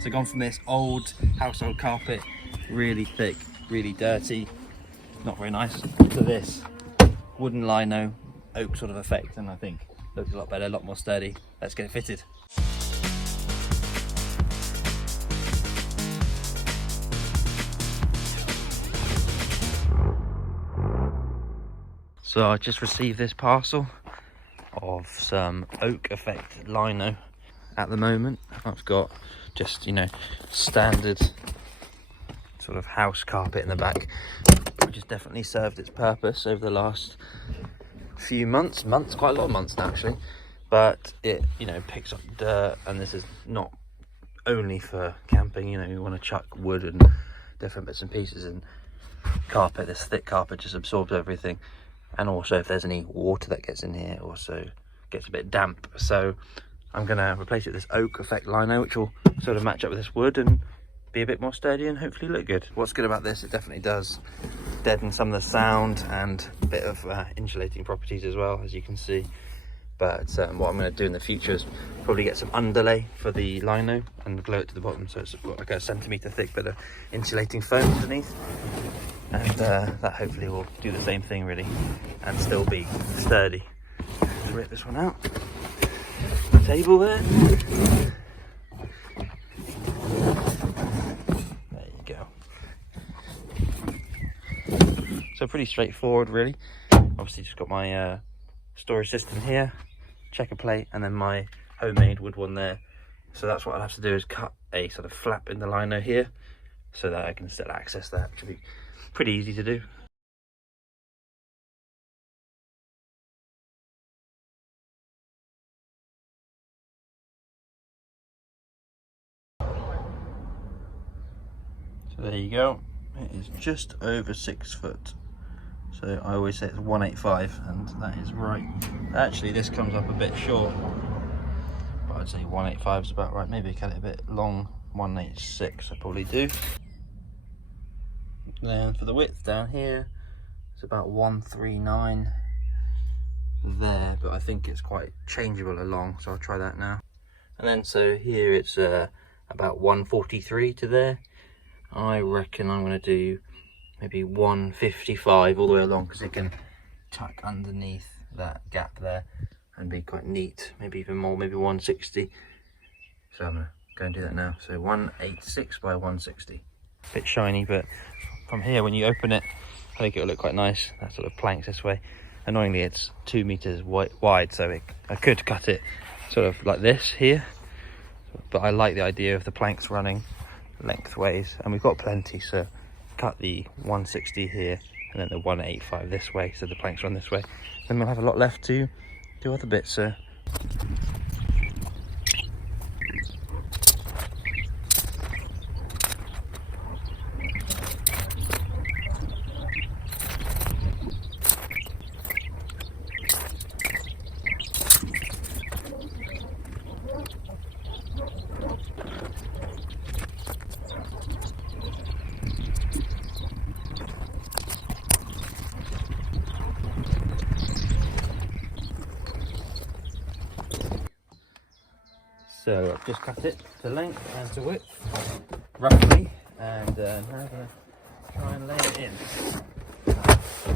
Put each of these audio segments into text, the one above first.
So gone from this old household carpet, really thick, really dirty, not very nice, to this wooden lino oak sort of effect, and I think looks a lot better, a lot more sturdy. Let's get it fitted. So I just received this parcel of some oak effect lino. At the moment I've got just, you know, standard sort of house carpet in the back, which has definitely served its purpose over the last few months, quite a lot of months now actually, but it, you know, picks up dirt, and this is not only for camping. You know, you want to chuck wood and different bits and pieces, and carpet, this thick carpet just absorbs everything. And also if there's any water that gets in here, it also gets a bit damp. So I'm gonna replace it with this oak effect lino, which will sort of match up with this wood and be a bit more sturdy and hopefully look good. What's good about this, it definitely does deaden some of the sound and a bit of insulating properties as well, as you can see. But what I'm going to do in the future is probably get some underlay for the lino and glue it to the bottom, so it's got like a centimetre thick bit of insulating foam underneath, and that hopefully will do the same thing really and still be sturdy. Let's rip this one out. The table there. So pretty straightforward really. Obviously just got my storage system here, checker plate, and then my homemade wood one there. So that's what I'll have to do, is cut a sort of flap in the lino here so that I can still access that, which will be pretty easy to do. So there you go. It is just over 6 foot. So I always say it's 185, and that is right. Actually, this comes up a bit short, but I'd say 185 is about right. Maybe cut it a bit long, 186 I probably do. Then for the width down here, it's about 139 there, but I think it's quite changeable along, so I'll try that now. And then so here it's about 143 to there. I reckon I'm going to do maybe 155 all the way along, because it can tuck underneath that gap there and be quite neat. Maybe even more, maybe 160. So I'm going to go and do that now. So 186 by 160. Bit shiny, but from here when you open it, I think it'll look quite nice. That sort of planks this way. Annoyingly, it's 2 meters wide, so I could cut it sort of like this here, but I like the idea of the planks running lengthways, and we've got plenty, so cut the 160 here and then the 185 this way, so the planks run this way. Then we'll have a lot left to do other bits. So So I've just cut it to length and to width, roughly, and now I'm going to try and lay it in.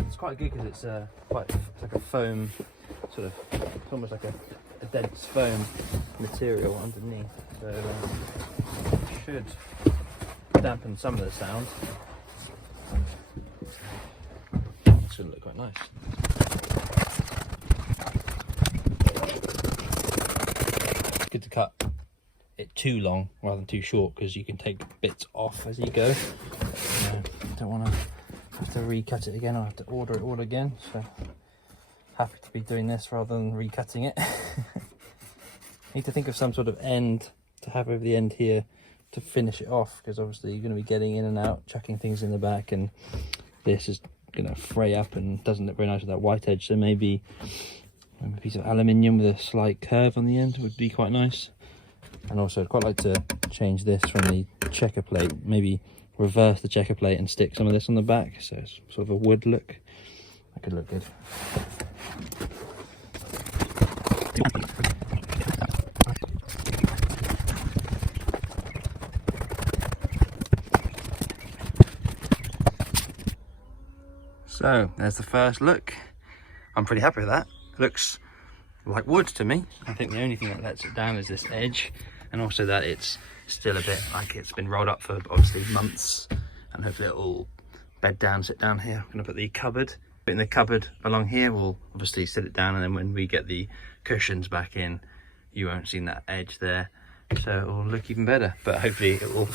It's quite good because it's it's like a foam, sort of, it's almost like a dense foam material underneath, so it should dampen some of the sound. It should look quite nice. Good to cut it too long rather than too short, because you can take bits off as you go. Don't want to have to recut it again. I'll have to order it all again, so happy to be doing this rather than recutting it. Need to think of some sort of end to have over the end here to finish it off, because obviously you're going to be getting in and out, chucking things in the back, and this is going to fray up and doesn't look very nice with that white edge. So maybe a piece of aluminium with a slight curve on the end would be quite nice. And also I'd quite like to change this from the checker plate, maybe reverse the checker plate and stick some of this on the back, so it's sort of a wood look. That could look good. So there's the first look. I'm pretty happy with that. It looks like wood to me. I think the only thing that lets it down is this edge, and also that it's still a bit like it's been rolled up for obviously months, and hopefully it'll bed down, sit down here. I'm gonna put the cupboard in the cupboard along here. We'll obviously sit it down, and then when we get the cushions back in, you won't see that edge there, so it will look even better. But hopefully it will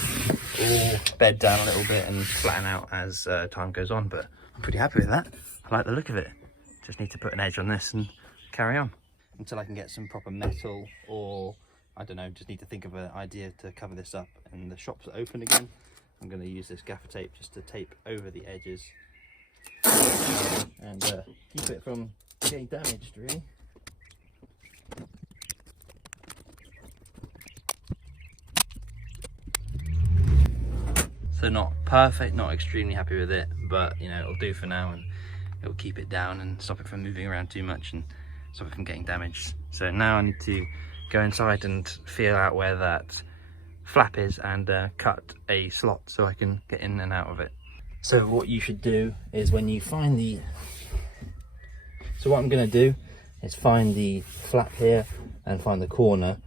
all bed down a little bit and flatten out as time goes on. But I'm pretty happy with that. I like the look of it. Just need to put an edge on this and carry on until I can get some proper metal, or I don't know, just need to think of an idea to cover this up. And the shops are open again. I'm going to use this gaffer tape just to tape over the edges and keep it from getting damaged, really. So not perfect, not extremely happy with it, but you know, it'll do for now, and it'll keep it down and stop it from moving around too much and stop it from getting damaged. So now I need to go inside and feel out where that flap is and cut a slot so I can get in and out of it. So what you should do is when you find the... So what I'm going to do is find the flap here and find the corner.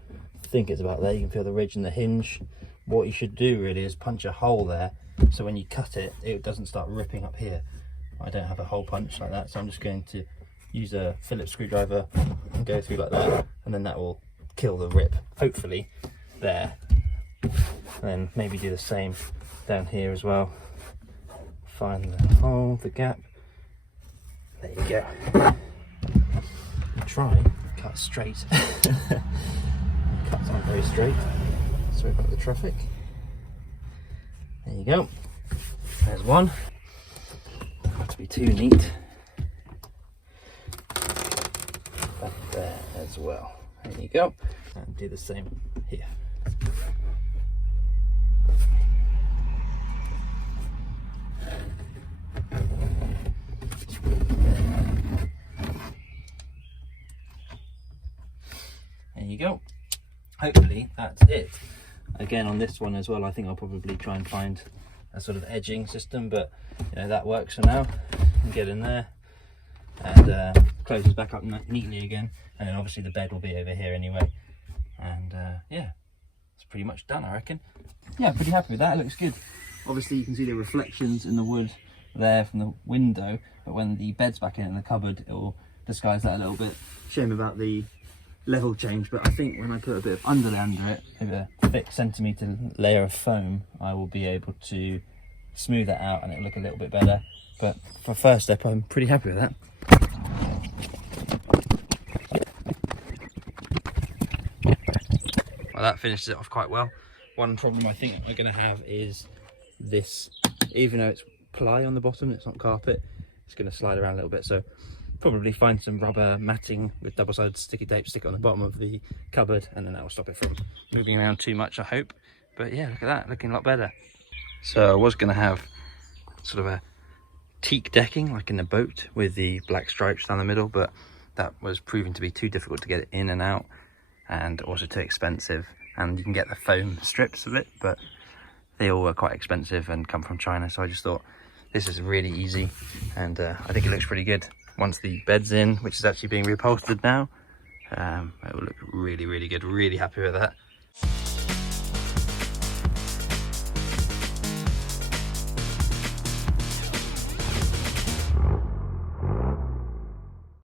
I think it's about there. You can feel the ridge and the hinge. What you should do really is punch a hole there, so when you cut it, it doesn't start ripping up here. I don't have a hole punch like that, so I'm just going to use a Phillips screwdriver and go through like that, and then that will kill the rip, hopefully, there. And then maybe do the same down here as well. Find the hole, the gap. There you go. Try cut straight. Cuts aren't very straight. Sorry about the traffic. There you go. There's one. Not to be too neat. Back there as well. There you go. And do the same here. There you go. Hopefully that's it. Again, on this one as well, I think I'll probably try and find a sort of edging system, but you know, that works for now. And get in there and closes back up neatly again, and then obviously the bed will be over here anyway. And yeah, it's pretty much done, I reckon. Yeah, pretty happy with that. It looks good. Obviously you can see the reflections in the wood there from the window, but when the bed's back in the cupboard, it will disguise that a little bit. Shame about the level change, but I think when I put a bit of underlay under it, maybe a thick centimetre layer of foam, I will be able to smooth that out and it'll look a little bit better. But for first step, I'm pretty happy with that. Well, that finishes it off quite well. One problem I think we're going to have is this, even though it's ply on the bottom, it's not carpet, it's going to slide around a little bit. So probably find some rubber matting with double-sided sticky tape, stick it on the bottom of the cupboard, and then that will stop it from moving around too much, I hope. But yeah, look at that, looking a lot better. So I was going to have sort of a teak decking like in the boat with the black stripes down the middle, but that was proving to be too difficult to get it in and out, and also too expensive. And you can get the foam strips of it, but they all were quite expensive and come from China, so I just thought this is really easy, and I think it looks pretty good. Once the bed's in, which is actually being reupholstered now, it will look really, really good. Really happy with that.